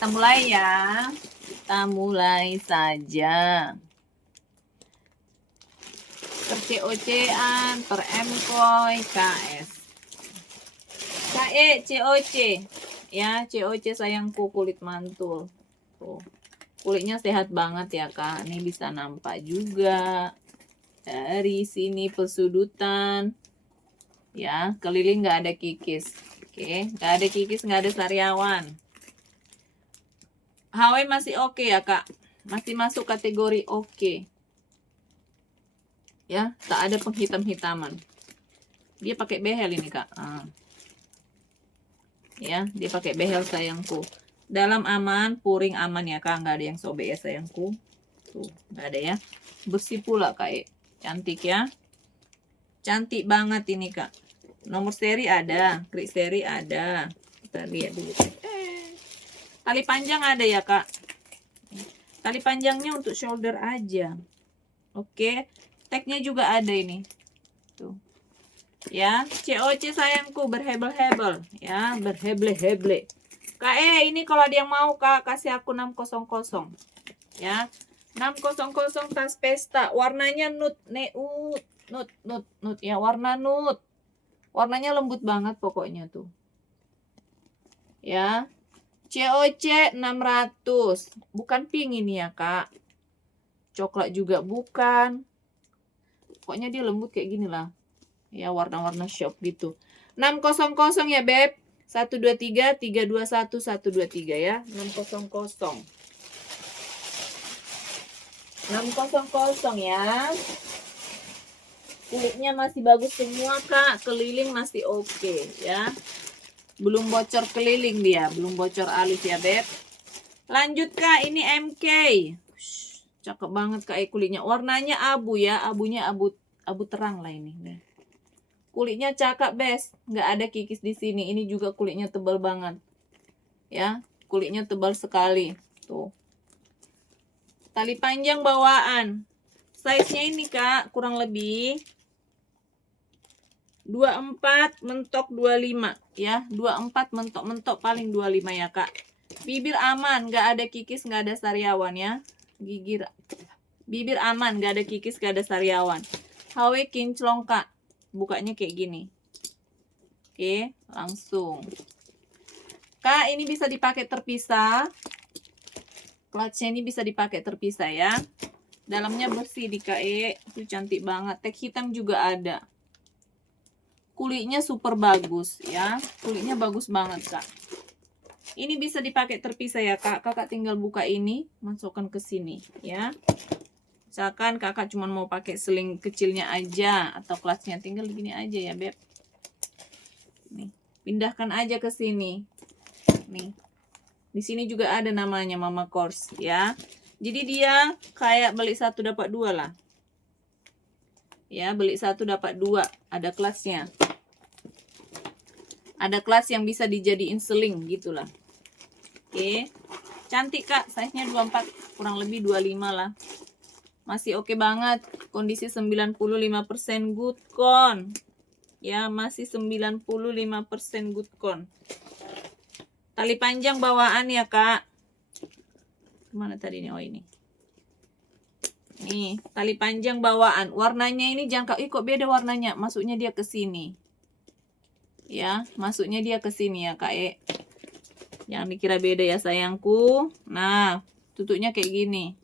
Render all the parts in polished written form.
Kita mulai ya. Kita mulai saja. Per-COC-an, per MKOI, KS. KE, COC. Ya, COC sayangku, kulit mantul. Tuh. Kulitnya sehat banget ya, Kak. Ini bisa nampak juga. Dari sini persudutan. Ya, keliling nggak ada kikis. Oke, nggak ada kikis, nggak ada sariawan. HW masih oke ya, Kak. Masih masuk kategori oke. Ya, tak ada penghitam-hitaman. Dia pakai behel ini, Kak. Ya, dia pakai behel sayangku. Dalam aman, puring aman ya, Kak. Nggak ada yang sobek ya sayangku. Tuh, nggak ada ya. Bersih pula, Kak. Cantik ya. Cantik banget ini, Kak. Nomor seri ada, klik seri ada. Kita lihat dulu. Tali panjang ada ya, Kak. Tali panjangnya untuk shoulder aja. Oke. Tagnya juga ada ini. Tuh. Ya, COC sayangku berhebel-hebel. Ya, berheble-heble. KE ini kalau ada yang mau, Kak, kasih aku 600. Ya. 600 tas pesta. Warnanya nude, nude ya, warna nude. Warnanya lembut banget pokoknya tuh. Ya. COC 600. Bukan pink ini ya, Kak. Coklat juga bukan. Pokoknya dia lembut kayak gini lah. Ya, warna-warna shop gitu. 600 ya, Beb. 123 321 123 ya. 600. 600 ya. Kulitnya masih bagus semua, Kak. Keliling masih oke ya. Belum bocor keliling dia, belum bocor alis ya, Beb. Lanjut, Kak, ini MK. Cakep banget, Kak, kulitnya. Warnanya abu ya, abunya abu terang lah ini. Kulitnya cakep, Bes. Nggak ada kikis di sini. Ini juga kulitnya tebal banget. Ya, kulitnya tebal sekali. Tuh. Tali panjang bawaan. Size-nya ini, Kak, kurang lebih 24 mentok 25 ya. 24 mentok paling 25 ya, Kak. Bibir aman, nggak ada kikis, nggak ada sariawan ya. Bibir aman, nggak ada kikis, nggak ada sariawan. HW kinclong, Kak. Bukanya kayak gini. Oke, langsung. Kak, ini bisa dipakai terpisah. Clutch-nya ini bisa dipakai terpisah ya. Dalamnya bersih di KE. Itu cantik banget. Tag hitam juga ada. Kulitnya super bagus ya. Kulitnya bagus banget, Kak. Ini bisa dipakai terpisah ya, Kak. Kakak tinggal buka ini, masukkan ke sini ya. Misalkan Kakak cuma mau pakai seling kecilnya aja atau clutch-nya, tinggal gini aja ya, Beb. Nih, pindahkan aja ke sini. Nih. Di sini juga ada namanya Mama Kors ya. Jadi dia kayak beli satu dapat dua lah. Ya, beli satu dapat dua. Ada kelasnya. Ada kelas yang bisa dijadiin seling gitulah. Oke. Cantik, Kak. Size-nya 24, kurang lebih 25 lah. Masih oke banget. Kondisi 95% good con. Ya, masih 95% good con. Tali panjang bawaan ya, Kak. Mana tadi nih? Oh, ini. Nih, tali panjang bawaan. Warnanya ini jangka. Kok beda warnanya? Masuknya dia ke sini. Ya, masuknya dia ke sini ya, Kak. Jangan dikira beda ya, sayangku. Nah, tutupnya kayak gini.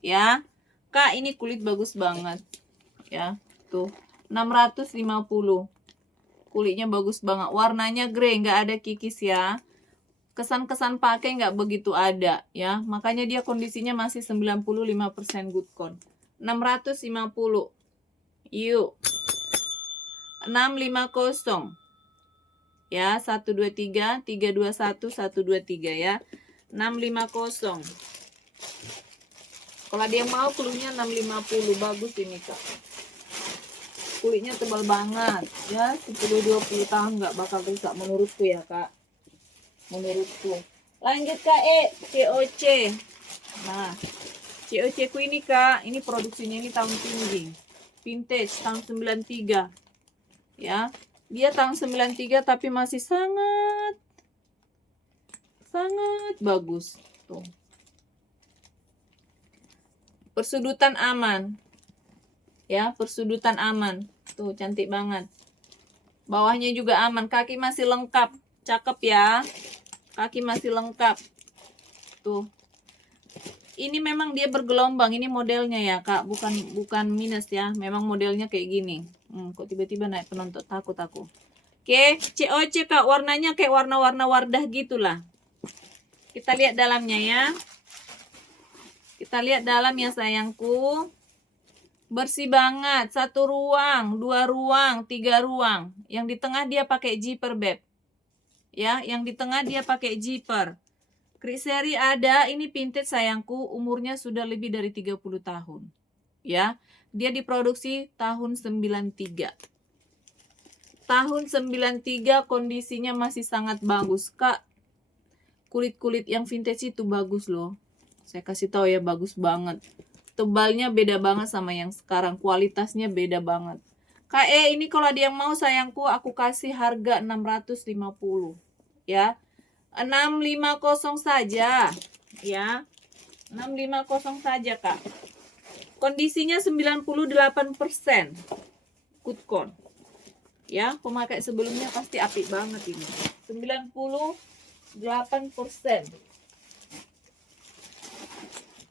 Ya. Kak, ini kulit bagus banget. Ya, tuh. 650. Kulitnya bagus banget. Warnanya grey, nggak ada kikis ya. Kesan-kesan pakai nggak begitu ada ya. Makanya dia kondisinya masih 95% good con. 650. Yuk. 650. Ya, 123 321 123 ya. 650. Kalau ada yang mau kulitnya 650, bagus ini, Kak. Kulitnya tebal banget ya. 10-20 tahun nggak bakal rusak menurutku ya, Kak. Menurutku. Lanjut, Kak, COC. Nah, COC ku ini, Kak, ini produksinya ini tahun tinggi. Vintage tahun 93. Ya. Dia tahun 93 tapi masih sangat Sangat bagus. Tuh. Persudutan aman. Ya, persudutan aman. Tuh, cantik banget. Bawahnya juga aman. Kaki masih lengkap. Cakep ya. Kaki masih lengkap. Tuh. Ini memang dia bergelombang. Ini modelnya ya, Kak. Bukan minus ya. Memang modelnya kayak gini. Kok tiba-tiba naik penonton. Takut aku. Oke, COC Kak. Warnanya kayak warna-warna Wardah gitulah. Kita lihat dalamnya ya. Kita lihat dalamnya sayangku. Bersih banget. 1 ruang, 2 ruang, 3 ruang. Yang di tengah dia pakai zipper, Beb. Ya, yang di tengah dia pakai zipper. Criseri ada, ini vintage sayangku, umurnya sudah lebih dari 30 tahun. Ya, dia diproduksi tahun 93. Tahun 93 kondisinya masih sangat bagus, Kak. Kulit-kulit yang vintage itu bagus loh. Saya kasih tahu ya, bagus banget. Tebalnya beda banget sama yang sekarang, kualitasnya beda banget. Kak, ini kalau ada yang mau sayangku, aku kasih harga 650. Ya. 650 saja ya. 650 saja, Kak. Kondisinya 98%. Good con. Ya, pemakai sebelumnya pasti apik banget ini. 98%.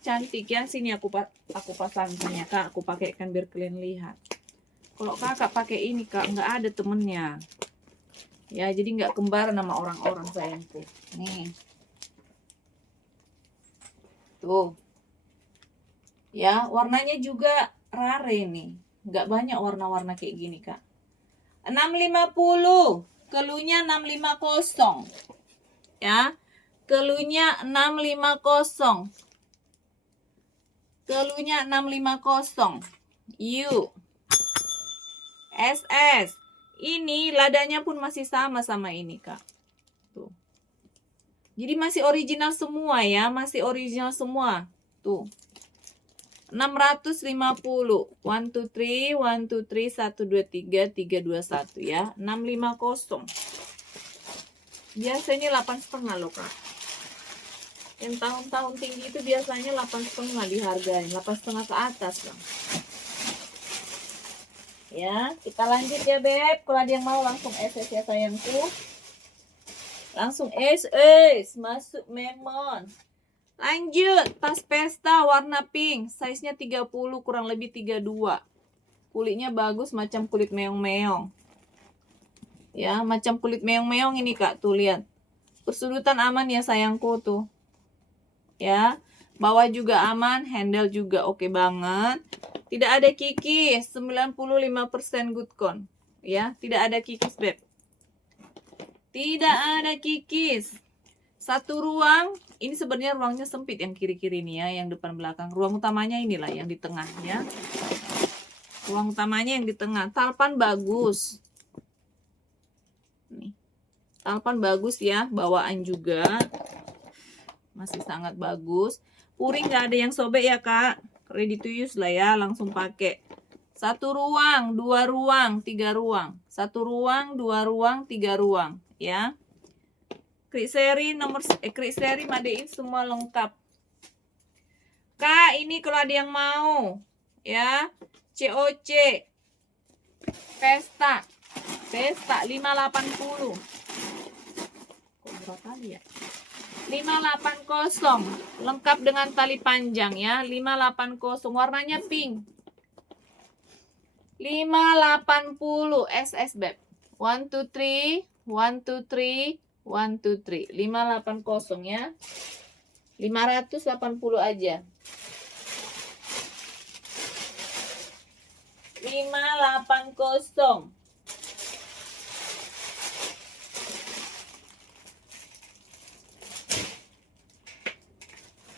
Cantik ya. Sini aku pasangkannya, Kak. Aku pakaikan biar kalian lihat. Kalau Kakak pakai ini, Kak, nggak ada temennya. Ya, jadi nggak kembar sama orang-orang sayangku. Nih. Tuh. Ya, warnanya juga rare nih. Nggak banyak warna-warna kayak gini, Kak. 650. Kelunya 650. Ya. Kelunya 650. Kelunya 650. Yuk. SS. Ini ladanya pun masih sama ini, Kak. Tuh. Jadi masih original semua ya, masih original semua. Tuh. 650. 1 2 3, 1 2 3, 1 2 3, 3 2 1 ya. 650. Biasanya 8,5 loh, Kak. Yang tahun-tahun tinggi itu biasanya 8,5 dihargain, 8,5 ke atas lah. Ya, kita lanjut ya, Beb. Kalau ada yang mau langsung SS ya sayangku. Langsung SS, masuk memon. Lanjut, tas pesta warna pink, size-nya 30 kurang lebih 32. Kulitnya bagus macam kulit meong-meong. Ya, macam kulit meong-meong ini, Kak, tuh lihat. Persudutan aman ya sayangku tuh. Ya, bawah juga aman, handle juga oke banget. Tidak ada kikis, 95% good con. Ya, tidak ada kikis, Beb. Tidak ada kikis. 1 ruang, ini sebenarnya ruangnya sempit yang kiri-kiri ini ya, yang depan belakang. Ruang utamanya inilah yang di tengah ya. Ruang utamanya yang di tengah. Talpan bagus. Nih. Talpan bagus ya, bawaan juga. Masih sangat bagus. Puring nggak ada yang sobek ya, Kak. Ready to use lah ya, langsung pakai. 1 ruang, 2 ruang, 3 ruang. 1 ruang, 2 ruang, 3 ruang, ya. Criseri Criseri Madein semua lengkap. Kak, ini kalau ada yang mau, ya. COC. Pesta 580. Kok berapa kali ya? 580 lengkap dengan tali panjang ya. 580 warnanya pink. 580 SS, Beb. 1 2 3 1 2 3 1 2 3 580 ya. 580 aja. 580.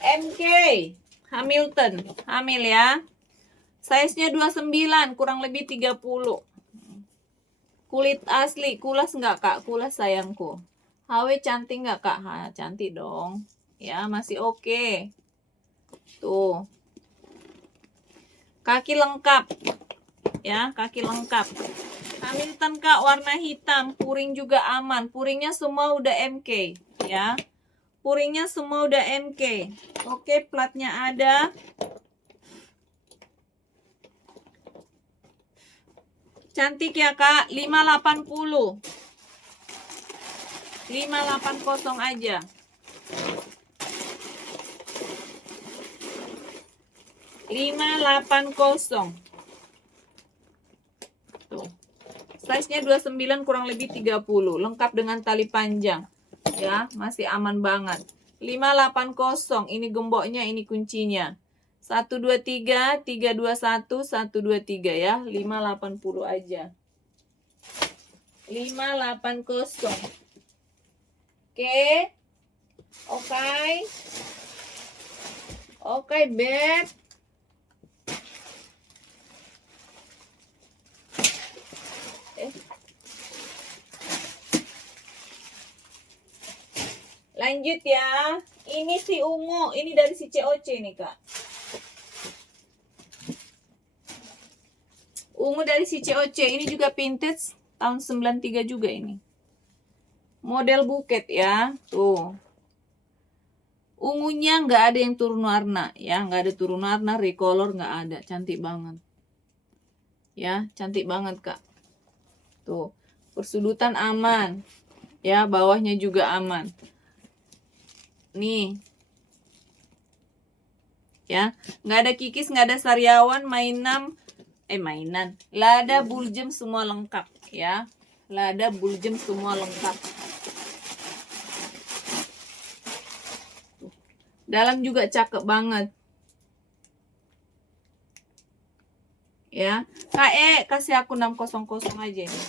MK Hamilton, hamil ya. Size-nya 29, kurang lebih 30. Kulit asli, kulas enggak, Kak? Kulas sayangku. HW cantik enggak, Kak? Ha, cantik dong. Ya, masih oke. Tuh. Kaki lengkap. Ya, kaki lengkap. Hamilton, Kak, warna hitam. Puring juga aman. Puringnya semua udah MK, ya. Puringnya semua udah MK. Oke, platnya ada. Cantik ya Kak, 580. 580 aja. $580. Tuh. Size-nya 29 kurang lebih 30. Lengkap dengan tali panjang. Ya, masih aman banget. 580. Ini gemboknya, ini kuncinya. 123 321 123 ya. 580 aja. 580. Oke. Oke. Oke, Beb. Lanjut ya. Ini si ungu, ini dari si COC nih, Kak. Ungu dari si COC, ini juga vintage tahun 93 juga ini. Model buket ya. Tuh. Ungunya nggak ada yang turun warna ya, nggak ada turun warna, recolor nggak ada. Cantik banget. Ya, cantik banget, Kak. Tuh. Persudutan aman. Ya, bawahnya juga aman. Nih. Ya, nggak ada kikis, nggak ada sariawan, mainan, lada buljem semua lengkap ya. Lada buljem semua lengkap. Dalam juga cakep banget. Ya, kasih aku 600 aja nih.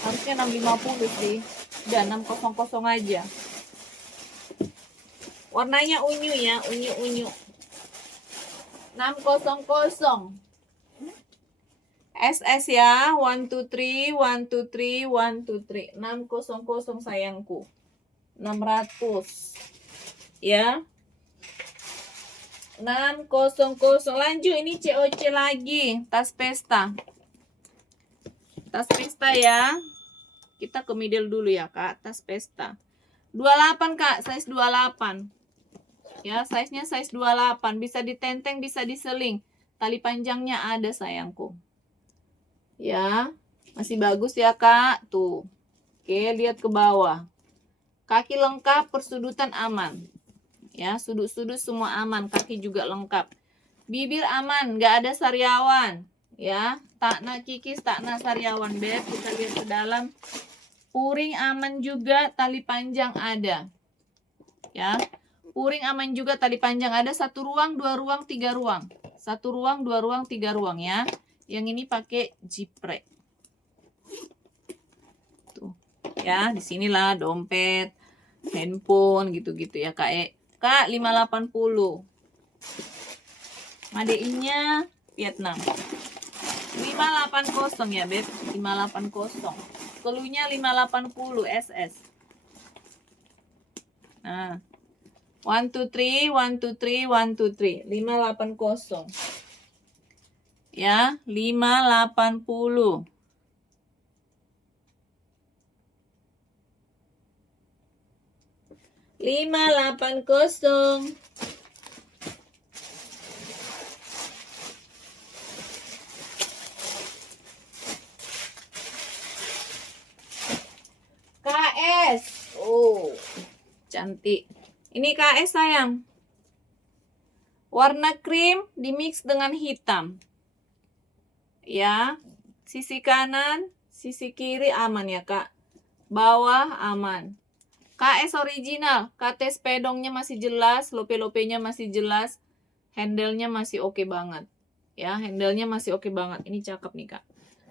Harusnya 650 sih. Udah 600 aja. Warnanya unyu ya, unyu. 600. SS ya, 1 2 3 1 2 3 1 2 3 600 sayangku. 600 ya. 600. Lanjut, ini COC lagi, tas pesta. Tas pesta ya. Kita ke middle dulu ya, Kak. Tas pesta. 28, Kak, size 28. Ya, size-nya size 28, bisa ditenteng, bisa diseling. Tali panjangnya ada sayangku. Ya, masih bagus ya, Kak. Tuh. Oke, lihat ke bawah. Kaki lengkap, persudutan aman. Ya, sudut-sudut semua aman, kaki juga lengkap. Bibir aman, nggak ada sariawan. Ya, tak nak kikis, tak nak sariawan, Beb. Kita lihat ke dalam. Puring aman juga, tali panjang ada. Ya. Puring aman juga, tali panjang ada. 1 ruang, 2 ruang, 3 ruang. 1 ruang, 2 ruang, 3 ruang ya. Yang ini pakai jiprek. Tuh. Ya, disinilah dompet, handphone gitu-gitu ya, Kak. Kak, 580. Madeinnya Vietnam. 580 ya, Beb. 580. Keluhnya 580 SS. Nah. 1 2 3 1 2 3 1 2 3 580 ya, 580. KS. Oh, cantik. Ini KS sayang. Warna krim dimix dengan hitam. Ya. Sisi kanan, sisi kiri aman ya, Kak. Bawah aman. KS original. KT spedongnya masih jelas, lope-lopenya masih jelas. Handle-nya masih oke banget. Ya, handle-nya masih oke banget. Ini cakep nih, Kak.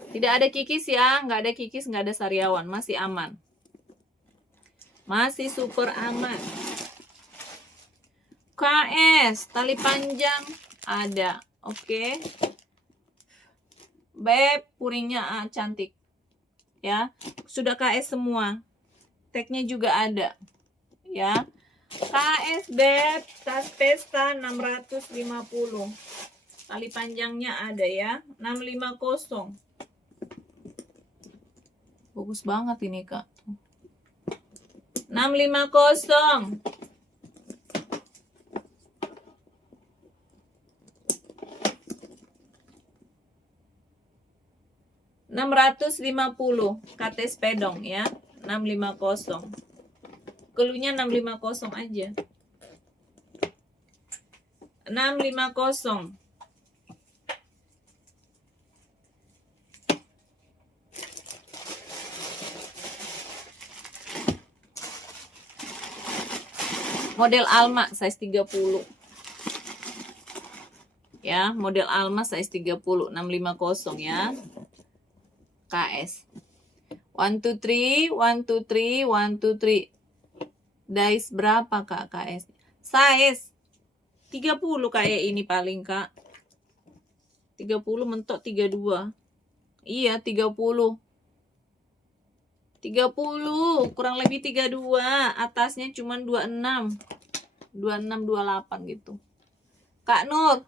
Tidak ada kikis ya, nggak ada kikis, nggak ada sariawan, masih aman. Masih super aman. KS, tali panjang ada. Oke. Beb, puringnya cantik. Ya, sudah KS semua. Tagnya juga ada. Ya. KS Beb, tas pesta 650. Tali panjangnya ada ya, 650. Bagus banget ini, Kak. 650. 650 KT Spedong ya. 650. Keluhnya 650 aja. 650. Model Alma size 30. Ya, model Alma size 30, 650 ya. KS. 1 2 3, 1 2 3, 1 2 3. Dice berapa Kak KS? Size 30 kayak ini paling Kak. 30 mentok 32. Iya, 30. 30, kurang lebih 32, atasnya cuma 26. 26 28 gitu. Kak Nur,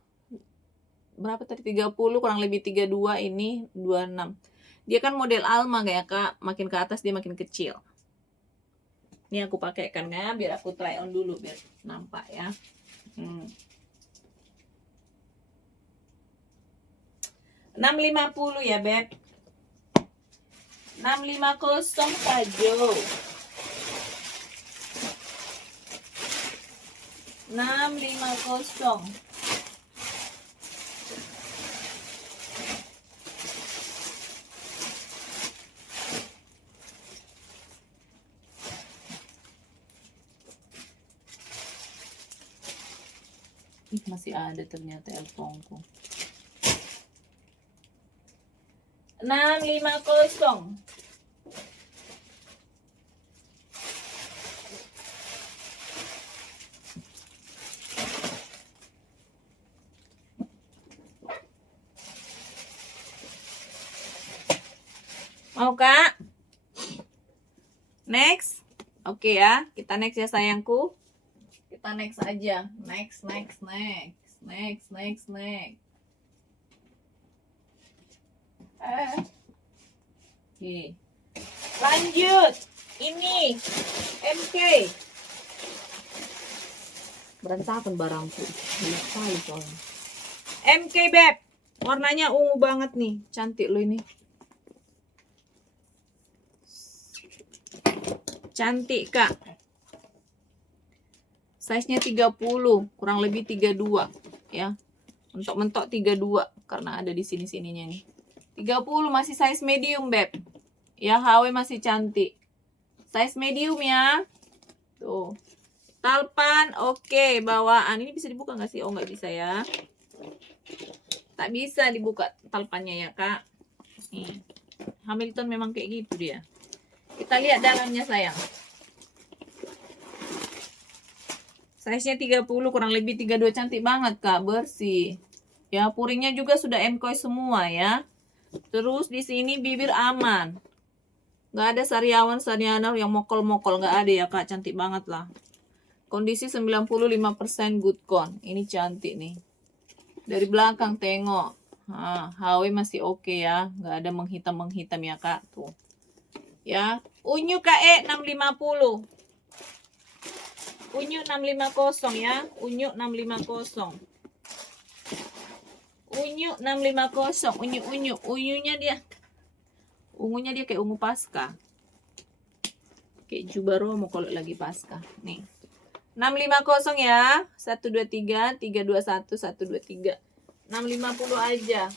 berapa tadi? 30 kurang lebih 32, ini 26. Dia kan model Alma kayak Kak, makin ke atas dia makin kecil. Ini aku pakaikan ya, biar aku try on dulu biar nampak ya. 650 ya, Beb. 650 saja. 650. Masih ada ternyata teleponku. 650. Mau Kak? Next. Oke ya, kita next ya sayangku. Kita next aja. Next. Oke. Lanjut. Ini MK. Berantakan barangku. Banyak sekali soalnya. MK Beb. Warnanya ungu banget nih. Cantik loh ini. Cantik Kak. Size-nya 30, kurang lebih 32 ya. Mentok-mentok 32 karena ada di sini-sininya nih. 30 masih size medium, Beb. Ya, HW masih cantik. Size medium ya. Tuh. Talpan oke, bawaan. Ini bisa dibuka nggak sih? Oh, nggak bisa ya. Tak bisa dibuka talpannya ya, Kak. Nih. Hamilton memang kayak gitu dia. Kita lihat dalamnya sayang. Size-nya 30 kurang lebih 32, cantik banget Kak, bersih. Ya, puringnya juga sudah M-Koi semua ya. Terus di sini bibir aman. Nggak ada sariawan yang mokol-mokol, nggak ada ya Kak, cantik banget lah. Kondisi 95% good con. Ini cantik nih. Dari belakang tengok. HW masih oke ya, nggak ada menghitam ya Kak, tuh. Ya, unyu KE 650. Unyu 650 ya. Unyu 650. Unyu 650. Unyunya dia. Ungunya dia kayak ungu pasca. Kayak Jubaromo kalau lagi pasca. Nih. 650 ya. 123 321 123. 650 aja.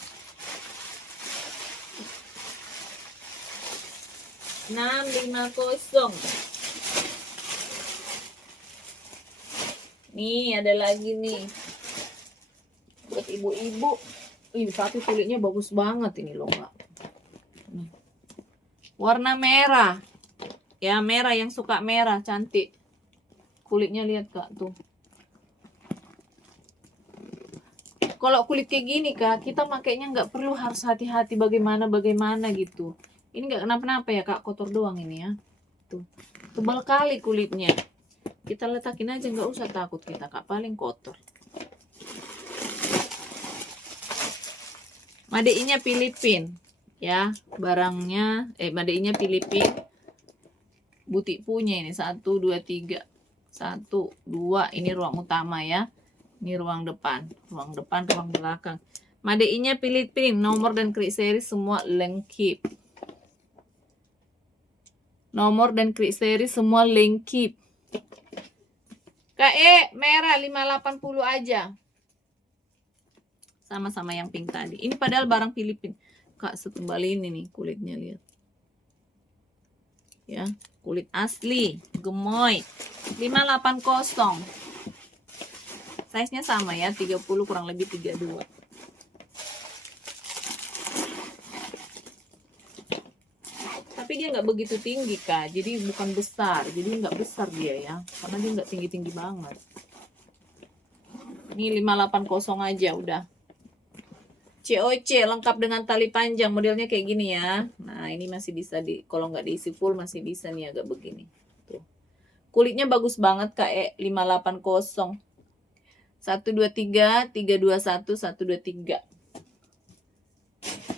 650. Nih ada lagi nih buat ibu-ibu. Ih, tapi kulitnya bagus banget ini loh Mbak. Warna merah ya, merah yang suka merah, cantik kulitnya. Lihat Kak tuh. Kalau kulit kayak gini Kak, kita makainya nggak perlu harus hati-hati bagaimana gitu. Ini nggak kenapa-napa ya Kak, kotor doang ini ya. Tuh, tebal kali kulitnya. Kita letakin aja, nggak usah takut kita Kak, paling kotor. Madeinya Filipin ya, barangnya madeinya Filipin. butik punya ini 1 2 3. 1 2 ini ruang utama ya. Ini ruang depan, ruang belakang. Madeinya pilih-pilih, nomor dan krik seri semua lengkap. Nomor dan krik seri semua lengkap. KE merah 580 aja. Sama-sama yang pink tadi. Ini padahal barang Filipin. Kak, setebal ini nih kulitnya, lihat. Ya, kulit asli, gemoy. 580. Size-nya sama ya, 30 kurang lebih 32. Tapi dia nggak begitu tinggi, Kak. Jadi bukan besar. Jadi nggak besar dia ya. Karena dia nggak tinggi-tinggi banget. Ini 580 aja udah. COC lengkap dengan tali panjang. Modelnya kayak gini ya. Nah, ini masih bisa kalau nggak diisi full masih bisa nih agak begini. Tuh. Kulitnya bagus banget, Kak. 580. 123 321 123.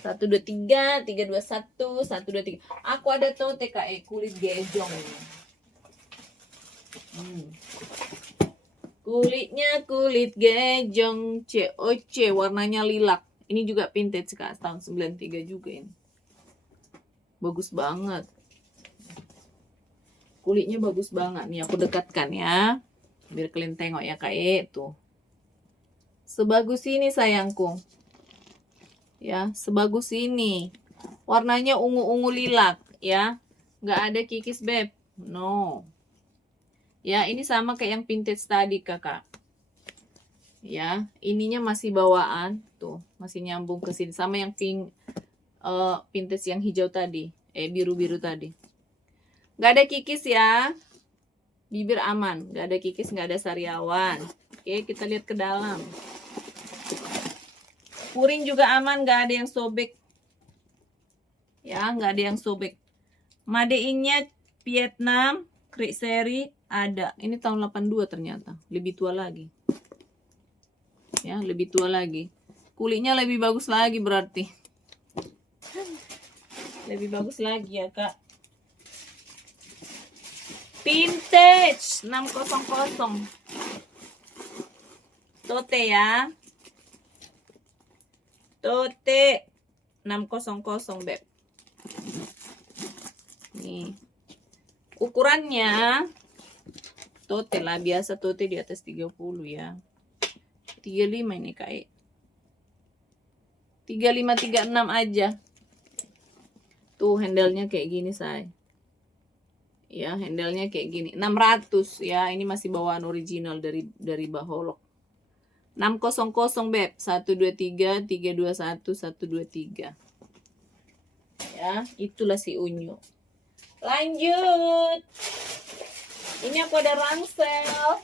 123 321 123. Aku ada tuh TKE kulit gejong ini. Kulitnya kulit gejong COC warnanya lilac. Ini juga vintage, Kak, tahun 93 juga ini. Bagus banget. Kulitnya bagus banget nih, aku dekatkan ya. Biar kalian tengok ya, Kak. Tuh. Sebagus ini sayangku. Ya, sebagus ini. Warnanya ungu-ungu lilac ya. Nggak ada kikis, Beb. No. Ya, ini sama kayak yang vintage tadi, Kakak. Ya, ininya masih bawaan. Tuh, masih nyambung ke sini. Sama yang pink vintage yang hijau tadi. Biru-biru tadi. Nggak ada kikis ya. Bibir aman. Nggak ada kikis, nggak ada sariawan. Oke, kita lihat ke dalam. Puring juga aman, nggak ada yang sobek. Ya, nggak ada yang sobek. Madeinnya Vietnam, krik seri ada. Ini tahun 82 ternyata. Lebih tua lagi. Ya, lebih tua lagi. Kulitnya lebih bagus lagi berarti. Lebih bagus lagi ya, Kak. Vintage 600. Tote ya. Tote 600, Beb. Nih. Ukurannya tote lah, biasa tote di atas 30 ya. 35 ini, Kak. 35 36 aja. Tuh handle-nya kayak gini, say. Ya, handle-nya kayak gini. 600 ya. Ini masih bawaan original dari Baholok. 600, Beb. 123 321 123. Ya, itulah si unyu. Lanjut. Ini aku ada ransel.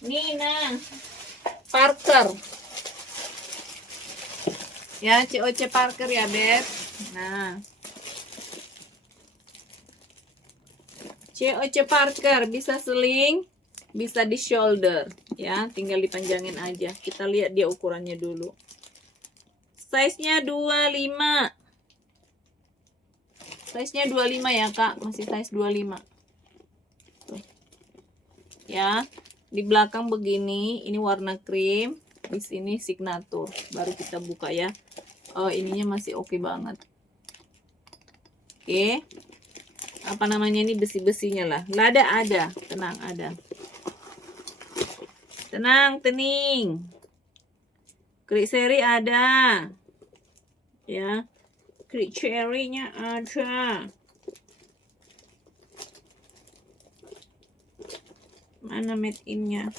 Nina Parker. Ya, COC Parker ya, Beb. Nah. COC Parker bisa sling, bisa di shoulder ya, tinggal dipanjangin aja. Kita lihat dia ukurannya dulu. Size-nya 25. Size-nya 25 ya, Kak. Masih size 25. Tuh. Ya. Di belakang begini, ini warna krim, di sini signature. Baru kita buka ya. Oh, ininya masih oke banget. Oke. Apa namanya ini, besi-besinya lah. Lada ada, tenang ada. Tenang, tening. Krik seri ada. Ya. Krik cherry-nya ada. Mana made in-nya?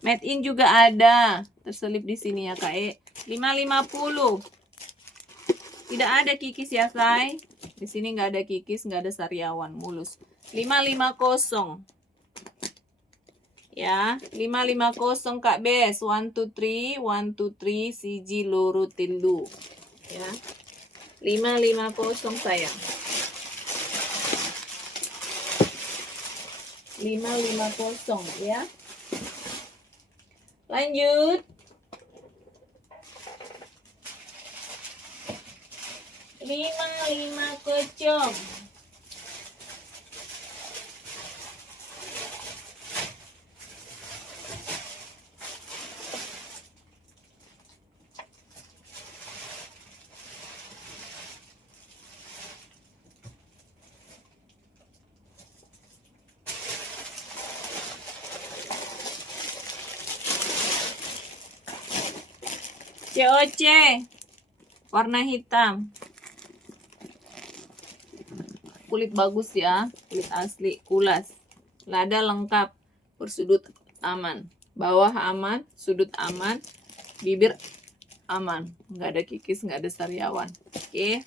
Made in juga ada. Terselip di sini ya, Kak. 550. Tidak ada kikis ya, say. Di sini nggak ada kikis, nggak ada sariawan, mulus. 550. Ya, 550 Kak Bes. 1 2 3, 1 2 3 siji loro tilu. Ya. 550 sayang. 550 ya. Lanjut. 5 kocong. COC warna hitam, kulit bagus ya, kulit asli, kulas, lada lengkap, bersudut aman, bawah aman, sudut aman, bibir aman, nggak ada kikis, nggak ada sariawan. Oke,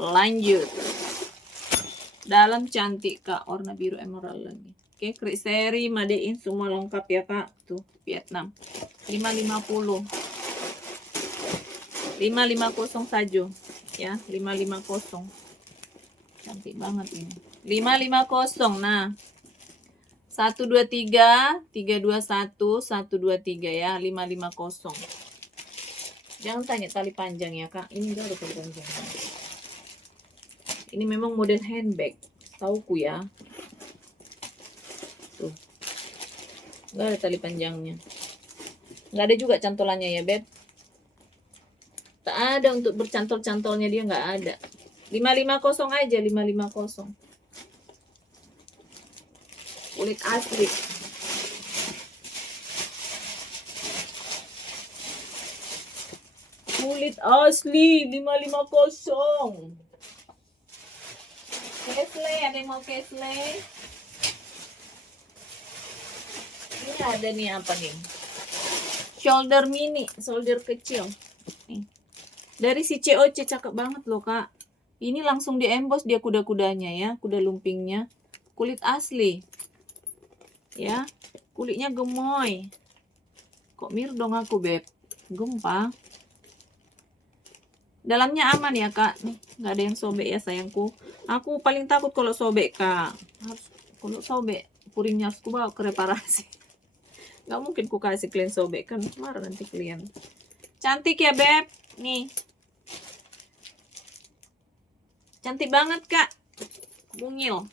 lanjut. Dalam cantik kak, warna biru emerald lagi. Oke, krik seri made in semua lengkap ya kak, tuh Vietnam. 550 saja ya, 550 cantik banget ini. 550. Nah, 123 321 123 ya, 550. Jangan tanya tali panjang ya kak, ini enggak ada tali panjang. Ini memang model handbag, tauku ya. Tuh, enggak ada tali panjangnya. Nggak ada juga cantolannya ya beb, tak ada untuk bercantol-cantolnya, dia nggak ada. 550 aja, 550 kulit asli. Kulit asli 550. Kesley, ada yang mau kesley? Ini ada nih, apa nih? Shoulder mini, shoulder kecil. Nih. Dari si COC, cakep banget loh kak. Ini langsung di emboss dia kuda-kudanya ya, kuda lumpingnya. Kulit asli. Ya, kulitnya gemoy. Kok mir dong aku beb? Gempa. Dalamnya aman ya kak. Nih, nggak ada yang sobek ya sayangku. Aku paling takut kalau sobek kak. Kalau sobek, puringnya harus ku bawa ke reparasi. Nggak mungkin ku kasih klien sobek, kan marah nanti klien. Cantik ya beb, nih cantik banget kak, mungil,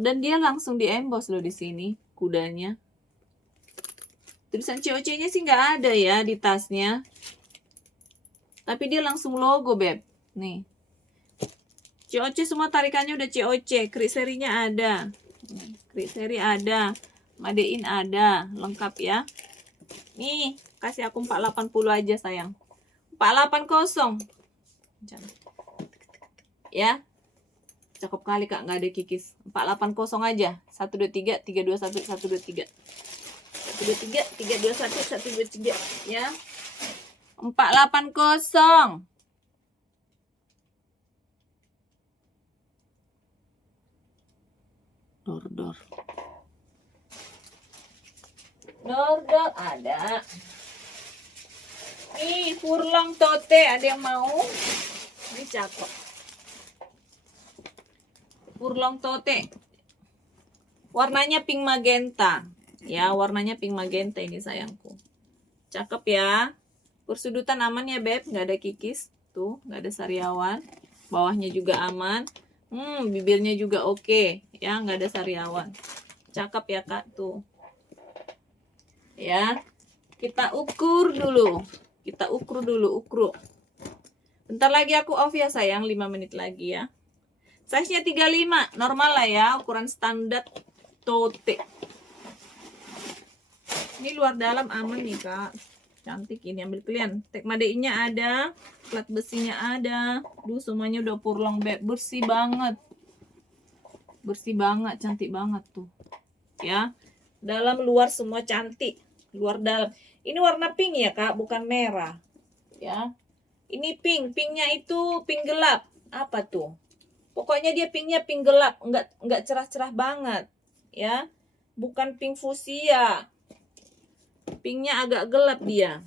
dan dia langsung di emboss loh di sini kudanya. Tulisan COC-nya sih nggak ada ya di tasnya, tapi dia langsung logo beb, nih COC semua, tarikannya udah COC, krik serinya ada, krik seri ada, made in ada, lengkap ya. Nih, kasih aku 480 aja sayang. 480. Ya. Cakep kali kak, nggak ada kikis. 480 aja. 123 321 123. 123 321 123 ya. 480. Dor. Dor ada. Ih, furlong tote, ada yang mau? Ini cakep. Furlong tote. Warnanya pink magenta. Ya, warnanya pink magenta ini sayangku. Cakep ya. Persudutan aman ya beb, nggak ada kikis. Tuh, nggak ada sariawan. Bawahnya juga aman. Bibirnya juga oke. Ya, nggak ada sariawan. Cakep ya kak, tuh. Ya, kita ukur dulu. Bentar lagi aku off ya sayang, 5 menit lagi ya. Size-nya 35, normal lah ya, ukuran standar tote. Ini luar dalam aman nih kak. Cantik ini, ambil klien. Tag made-nya ada, plat besinya ada. Semuanya udah furlong beb, bersih banget. Cantik banget tuh. Ya. Dalam luar semua cantik. Luar dalam. Ini warna pink ya kak, bukan merah. Ya. Ini pink, pinknya itu pink gelap. Apa tuh? Pokoknya dia pinknya pink gelap, enggak cerah-cerah banget. Ya. Bukan pink fuchsia. Pinknya agak gelap dia.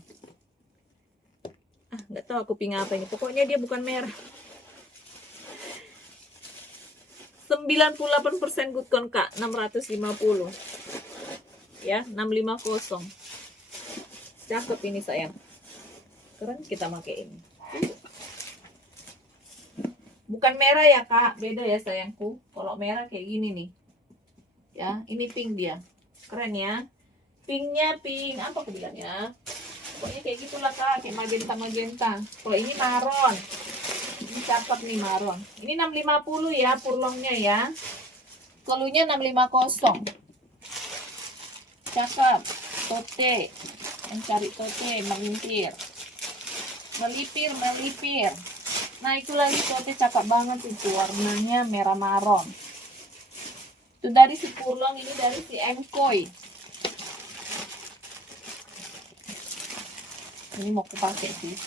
Nggak tahu aku pink apa ini. Pokoknya dia bukan merah. 98% good con kak, 650. ya, 650. Cakep ini sayang. Keren kita pakai ini. Bukan merah ya kak, beda ya sayangku. Kalau merah kayak gini nih. Ya, ini pink dia. Keren ya. Pinknya pink, apa aku bilangnya? Pokoknya kayak gitulah kak, kayak magenta-magenta. Kalau ini maron. Ini cakep nih maron. Ini 650 ya, purlongnya ya. Keluhnya 650. Cakep. Tote. Yang cari tote, melintir. Melipir. Nah itu lagi tote cakep banget itu. Warnanya merah maron. Itu dari si purlong, ini dari si Mkoy. Ini mau aku pakai sih.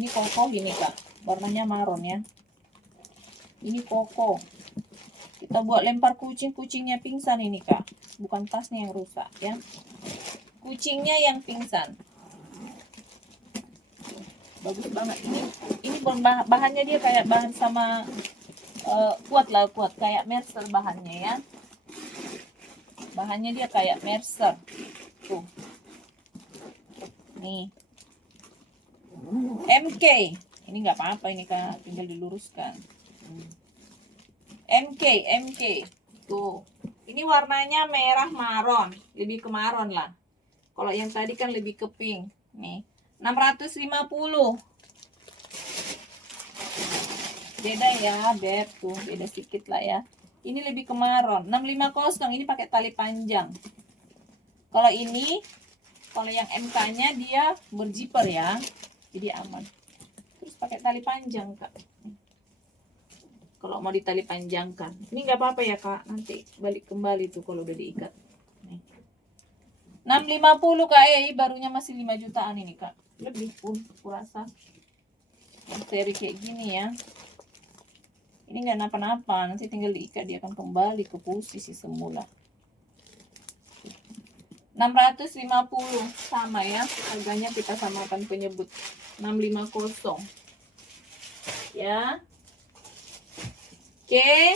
Ini koko gini kak. Warnanya maron ya. Ini koko. Kita buat lempar kucing, kucingnya pingsan ini kak. Bukan tasnya yang rusak ya. Kucingnya yang pingsan. Bagus banget ini bahannya dia kayak bahan sama kuat kayak Mercer bahannya ya. Bahannya dia kayak Mercer. Tuh. Nih. MK. Ini nggak apa-apa ini kak, tinggal diluruskan. MK. Tuh. Ini warnanya merah maron, lebih ke maron lah. Kalau yang tadi kan lebih ke pink. Nih, 650. Beda ya, Beb. Tuh, beda sedikit lah ya. Ini lebih ke maron. 650 ini pakai tali panjang. Kalau ini, kalau yang MK-nya dia berjiper ya. Jadi aman. Terus pakai tali panjang, Kak. Kalau mau ditali panjangkan. Ini nggak apa-apa ya, Kak. Nanti balik kembali tuh kalau udah diikat. Nih. 650 Kak, barunya masih 5 jutaan ini Kak. Lebih pun kurasa. Seri kayak gini ya. Ini nggak napa-napa, nanti tinggal diikat dia akan kembali ke posisi semula. 650 sama ya, harganya kita samakan penyebut 650. Ya. Oke.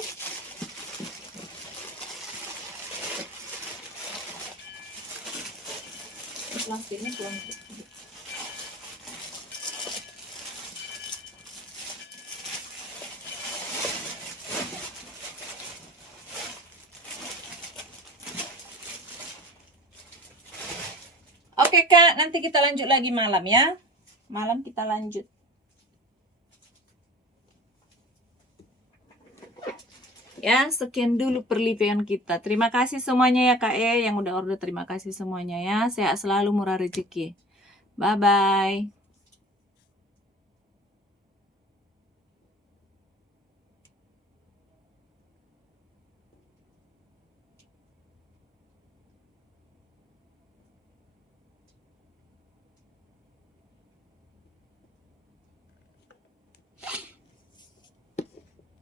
Plastiknya kurang. Oke Kak, nanti kita lanjut lagi malam ya. Malam kita lanjut. Ya, sekian dulu perlipian kita. Terima kasih semuanya ya Kak yang udah order. Terima kasih semuanya ya. Sehat selalu, murah rezeki. Bye-bye.